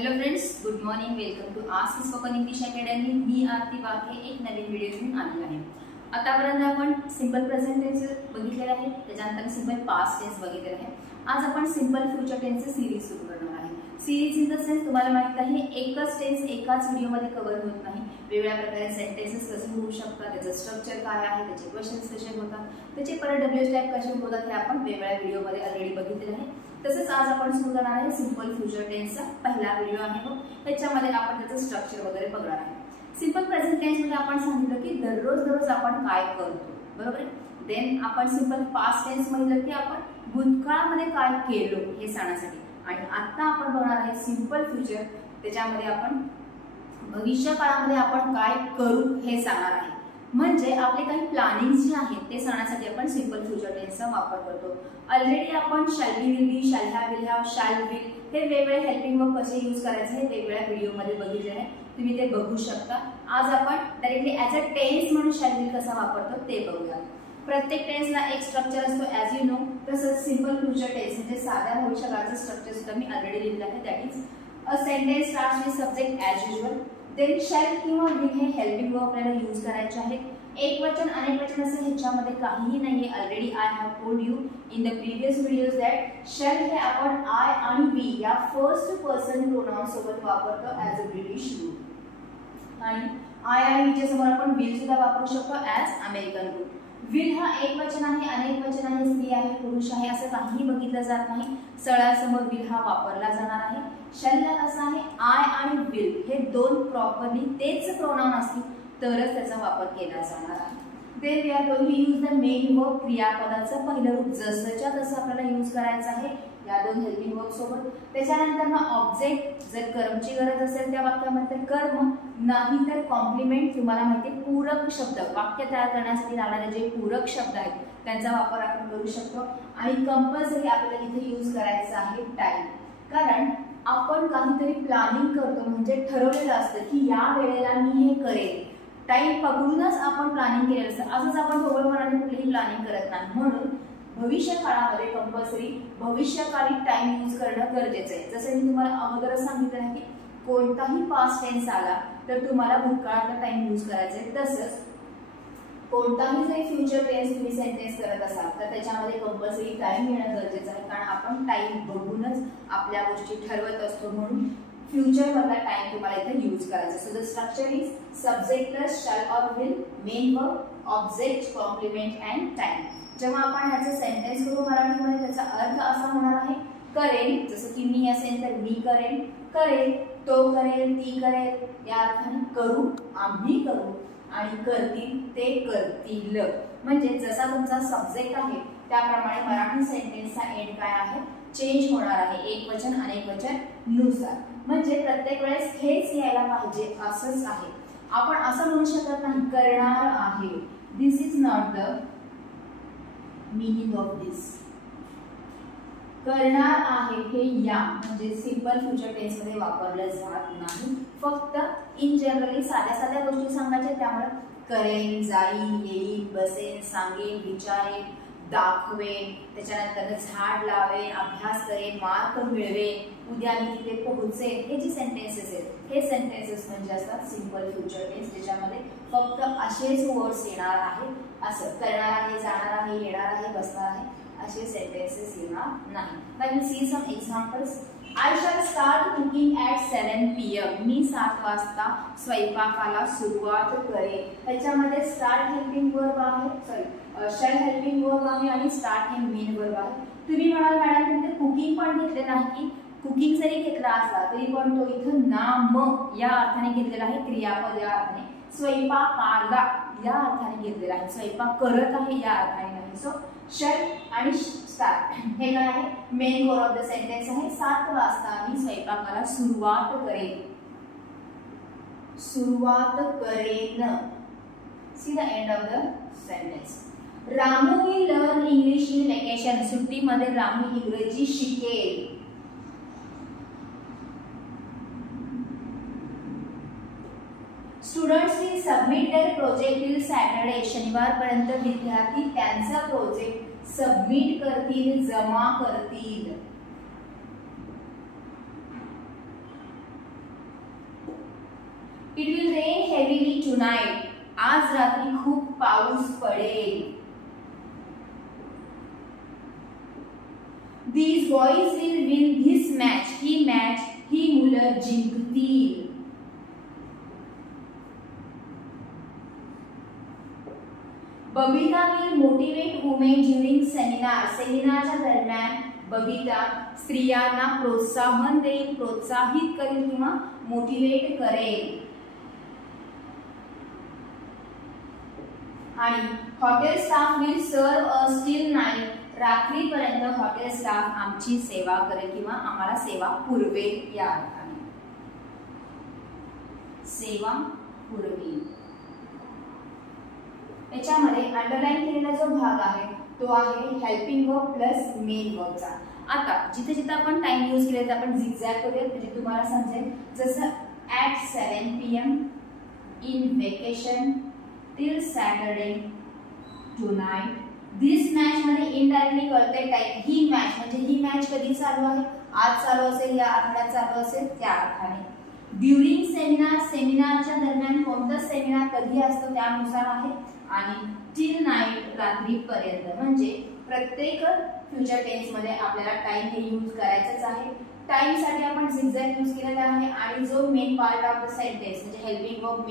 Hello friends, good morning. Welcome to ask spoken English academy. मी आरती वाघे एक नवीन video घेऊन आली आहे. आतापर्यंत आपण सिंपल प्रेझेंट टेन्स बघितलेले आहे, त्याच्यानंतर सिंपल पास्ट टेन्स बघितलेले आहे. आज आपण सिंपल फ्युचर टेन्सचे सिरीज सुरू करणार आहे. सिरीज इन द सेन्स तुम्हाला माहित आहे एकच टेन्स एकाच व्हिडिओमध्ये कव्हर होत नाही. वेगवेगळ्या प्रकारे सेंटेन्सेस कसे होऊ शकतात, त्याचं स्ट्रक्चर काय आहे, त्याचे क्वेश्चन्स कसे होतात, त्याचे परत डब्ल्यूएच टाइप कसे होतात हे आपण वेगवेगळ्या व्हिडिओमध्ये ऑलरेडी बघितलेले आहे. तसंच आज आपण सुरू करणार आहे सिंपल फ्युचर टेन्सचा पहिला व्हिडिओ आहे. त्याच्यामध्ये आपण त्याचं स्ट्रक्चर वगैरे बघणार आहे. सिंपल प्रेझेंट टेन्स मध्ये आपण सांगितलं की दररोज आपण काय करतो, बरोबर आहे. देन आपण सिंपल पास्ट टेन्स मध्ये की आपण भूतकाळामध्ये काय केलो हे सांगण्यासाठी, आणि आता आपण बघणार आहे सिंपल फ्युचर, त्याच्यामध्ये आपण भविष्य काळामध्ये आपण काय करू हे सांगणार आहे. म्हणजे आपले काही प्लॅनिंग जे आहेत ते सांगण्यासाठी आपण सिंपल फ्युचर टेन्सचा वापर करतो. ऑलरेडी आपण shall be, will be, shall have, will have, shall will हे वेगवेगळे हेल्पिंग वर्ब कसे यूज करायचे हे वेगवेगळ्या व्हिडिओमध्ये बघितले आहे, तुम्ही ते बघू शकता. आज आपण डायरेक्टली ॲज अ टेन्स म्हणून शॅल विल कसा वापरतो ते बघूया. प्रत्येक टेन्सला एक स्ट्रक्चर असतो ॲज यू नो. तसंच सिंपल फ्युचर टेन्स म्हणजे साध्या भविष्यकाळाचं स्ट्रक्चर सुद्धा मी ऑलरेडी लिहिलं आहे. That is a sentence starts with subject as usual. Then shall किंवा विल हे हेल्पिंग वर्ब आपल्याला यूज करायचे आहेत. एक वचन अनेक वचन असेल ह्याच्यामध्ये काहीही नाहीये. Already I have told you in the previous videos that shall हे आपण आय आणि वी या फर्स्ट पर्सन प्रोनाउन सोबत वापरतो ॲज अ ब्रिटिश रूल, आणि आय आणि वीच्या समोर आपण विल सुद्धा वापरू शकतो ॲज अमेरिकन रूल. विल हा एक वचन आहे, अनेक वचन आहे, स्त्री आहे, पुरुष आहे असं काहीही बघितलं जात नाही. सगळ्यासमोर विल हा वापरला जाणार आहे. शॅलला कसं आहे आय आणि विल हे दोन प्रॉपरली तेच प्रोनाउन असतील तरच त्याचा वापर केला जाणार आहे. Then we are going to use the main verb, क्रियापदाचं पहिलं रूप जसंच्या तसं आपल्याला यूज करायचं आहे या दोन हेल्पिंग वर्ब सोबत. त्याच्यानंतर मग ऑब्जेक्ट, जर कर्मची गरज असेल त्या वाक्यामध्ये कर्म, नाही तर कॉम्प्लिमेंट. तुम्हाला माहिती आहे पूरक शब्द, वाक्य तयार करण्यासाठी लागणारे जे पूरक शब्द आहेत त्यांचा वापर आपण करू शकतो. आणि कंपल्सरी आपल्याला इथे यूज करायचं आहे टाइम, कारण आपण काहीतरी प्लॅनिंग करतो म्हणजे ठरवलेलं असतं की या वेळेला मी हे करेन. टाइम पकडूनच आपण प्लॅनिंग केलेलं असतं. असंच आपण ढोबळमानाने कुठलीही प्लॅनिंग करत नाही. म्हणून भविष्य काळामध्ये कंपल्सरी भविष्यकाळी टाइम यूज करणं गरजेचं आहे. जसं मी तुम्हाला अगोदरच सांगितलं आहे की कोणताही पास्ट टेन्स आला तर तुम्हाला भूतकाळातला टाइम यूज करायचा आहे. तसंच कोणताही जरी फ्युचर टेन्स तुम्ही सेंटेन्स करत असाल तर त्याच्यामध्ये कंपल्सरी टाइम घेणं गरजेचं आहे, कारण आपण टाइम बघूनच आपल्या गोष्टी ठरवत असतो. म्हणून फ्युचर मधला टाइम तुम्हाला इथे यूज करायचा. So the structure is subject plus shall or will, main verb, object, complement and time. जेव्हा आपण ह्याचं सेंटेन्स करू मराठीमध्ये त्याचा अर्थ असा होणार आहे करेन, जसं की मी असेल तर मी करेन, करेल, तो करेल, ती करेल, या अर्थाने करू, आम्ही करू, आणि करतील, ते करतील. म्हणजे जसा तुमचा सब्जेक्ट आहे त्याप्रमाणे मराठी सेंटेन्सचा एंड काय आहे चेंज होणार आहे एक वचन अनेक वचन नुसार. म्हणजे प्रत्येक वेळेस हेच यायला पाहिजे असंच आहे. आपण असं म्हणू शकत नाही करणार आहे. This is not the meaning of this. करणार आहे हे या म्हणजे सिंपल फ्युचर टेन्स मध्ये वापरलं जात नाही. फक्त इन जनरली साध्या साध्या गोष्टी सांगायच्या, त्यामुळे करेन, जाईल, येईल, बसेन, सांगेन, विचारेन, दाखवेन, त्याच्यानंतर झाड लावेन, अभ्यास करेन, मार्क मिळवेन, उद्या मी तिथे पोहोचेन, हे जे सेंटेन्सेस आहेत हे सेंटेन्सेस म्हणजे असतात सिंपल फ्युचर टेन्स, ज्याच्यामध्ये फक्त असेच वर्ड्स येणार आहेत. असं करणार आहे, जाणार आहे, येणार आहे, बसणार आहे असे सेंटेन्सेस येणार नाही. Let me see some examples. I shall start cooking at 7 PM. मी 7 वाजता स्वयंपाकाला सुरुवात करेन. त्याच्यामध्ये स्टार्ट हेल्पिंग वर्ब आहे, शॅल हेल्पिंग वर्ब आहे आणि स्टार्ट हे मेन वर्ब आहे. तुम्ही म्हणाल मॅडम तुम्ही कुकिंग पण घेतले नाही की कुकिंग जरी घेतला असला तरी पण तो इथं नाम या अर्थाने घेतलेला आहे, क्रियापद या अर्थाने, स्वयंपाकाला या अर्थाने घेतलेला आहे, स्वयंपाक करत आहे या अर्थाने नाही. सो शॅल आणि स्टार्ट हे काय आहे main core of the sentence आहे. 7 वाजता मी स्वयंपाकाला सुरुवात करेन, सुरुवात करेन. See the end of the sentence. Ramu will learn English in vacation. सुट्टीमध्ये रामू इंग्रजी शिकेल. Students will submit their project till Saturday. शनिवारपर्यंत विद्यार्थी त्यांचा प्रोजेक्ट सबमिट करतील, जमा करतील. It will rain heavily tonight. आज रात्री खूप पाऊस पडेल. These boys will win this match. ही मुलं जिंकतील. Babita will motivate women during seminar. सेमिनारच्या दरम्यान बबिता स्त्रियांना प्रोत्साहन देईल, प्रोत्साहित करेल किंवा मोटिवेट करेल. आणि hotel staff will serve us till night. रात्रीपर्यंत हॉटेल स्टाफ आमची सेवा करेल किंवा आम्हाला सेवा पुरवेल. या अर्थाने सेवा पुरवेल. याच्यामध्ये अंडरलाईन केलेला जो भाग आहे तो आहे हेल्पिंग वर्ब प्लस मेन वर्बचा. आता जिथे जिथे आपण टाइम यूज केले तर आपण झिगझॅग करूया म्हणजे तुम्हाला समजेल. जसं at 7 PM, in vacation, till Saturday, tonight. This match मध्ये इनडायरेक्टली कळते टाइम. ही मॅच म्हणजे ही मॅच कधी चालू आहे, आज चालू असेल, या आठवड्यात चालू असेल त्या अर्थाने. ड्युरिंग सेमिनार, सेमिनारच्या दरम्यान कोणतं सेमिनार कधी असतो त्यानुसार आहे. आणि टिल नाईट, रात्रीपर्यंत म्हणजे प्रत्येक फ्युचर टेन्स मध्ये आपल्याला टाइम हे यूज करायचंच आहे. टाइम साठी आपण झिगझॅग यूज केलेला आहे. आणि जो main part of the sentence म्हणजे हेल्पिंग वर्ब,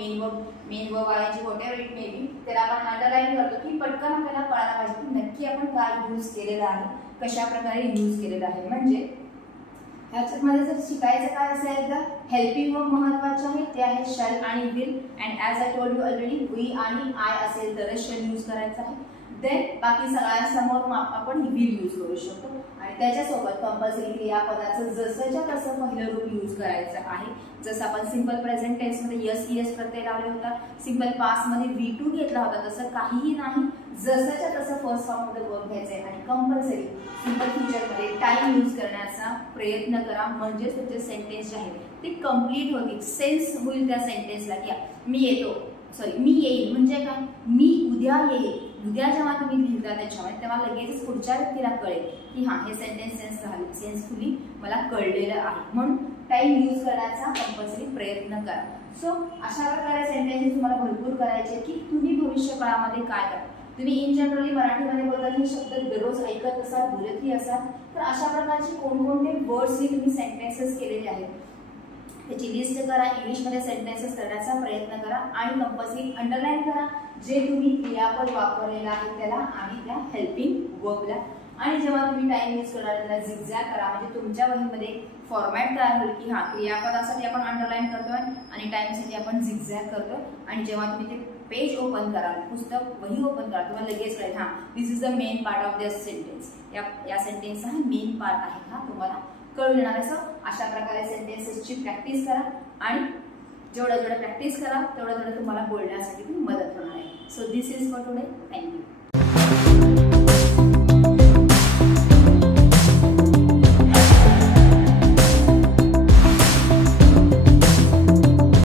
मेन वर्ब आहे जे व्हॉटएव्हर इट मे बी, त्याला आपण अंडरलाईन करतो की पटकन आपल्याला कळायला पाहिजे की नक्की आपण काय यूज केलेलं आहे, कशा प्रकारे यूज केलेलं आहे. म्हणजे ह्याच्यामध्ये जर शिकायचं काय असेल तर हेल्पिंग वर्ब महत्वाचे आहे, ते आहे शॅल आणि will. And as I told you already we आणि आय असेल तरच शॅल यूज करायचं आहे. देन बाकी सगळ्यांसमोर आपण विल यूज करू शकतो. आणि त्याच्यासोबत कंपल्सरी क्रियापदाचं जसंच्या तसं पहिलं रूप यूज करायचं आहे. जसं आपण सिंपल प्रेझेंट टेन्स मध्ये यस यस प्रत्यय लावले होता, सिंपल पास्ट मध्ये V2 घेतला होता, तसं काहीही नाही. जसंच्या तसं फर्स्ट फॉर्म मध्ये वर्ब घ्यायचंय. आणि कंपल्सरी सिंपल फ्युचर मध्ये टाइम यूज करण्याचा प्रयत्न करा म्हणजे तुमचे सेंटेन्स जे आहे ते कंप्लीट होतील. सेन्स होईल त्या सेंटेन्सला की मी येईल म्हणजे काय, मी उद्या येईल. उद्या जेव्हा तुम्ही लिहिता त्याच्यामध्ये तेव्हा लगेच पुढच्या व्यक्तीला कळेल की हा हे सेंटेन्स सेन्सफुली मला कळलेलं आहे. म्हणून टाइम यूज करण्याचा कंपल्सरी प्रयत्न करा. सो अशा प्रकारे सेंटेन्सेस तुम्हाला भरपूर करायचे की तुम्ही भविष्यकाळामध्ये काय करा. तुम्ही इन जनरली मराठीमध्ये बोलता की शब्द दररोज ऐकत असाल, बोलतही असाल, तर अशा प्रकारचे कोणकोणते वर्ड्स तुम्ही सेंटेन्सेस केलेले आहेत त्याची लिस्ट करा. इंग्लिशमध्ये सेंटेन्सेस करण्याचा प्रयत्न करा आणि कंपल्सरी अंडरलाईन करा जे तुम्ही क्रियापद वापरलेला आहे त्याला आणि त्या हेल्पिंग वर्बला. आणि जेव्हा तुम्ही टाइम यूज करणार त्याला झिगझॅग करा म्हणजे तुमच्या वहीमध्ये फॉर्मॅट तयार होईल की हा क्रियापदासाठी आपण अंडरलाईन करतोय आणि टाइमसाठी आपण झिगझॅग करतोय. आणि जेव्हा तुम्ही ते पेज ओपन कराल, पुस्तक वही ओपन कराल, तुम्हाला लगेच कळेल हा this is the main part of this sentence. या सेंटेन्सचा हा मेन पार्ट आहे हा तुम्हाला कळून येणार. असं अशा प्रकारे सेंटेन्सेसची प्रॅक्टिस करा आणि जेवढं प्रॅक्टिस करा तेवढं तुम्हाला बोलण्यासाठी मदत होणार आहे. So this is for today. Thank you.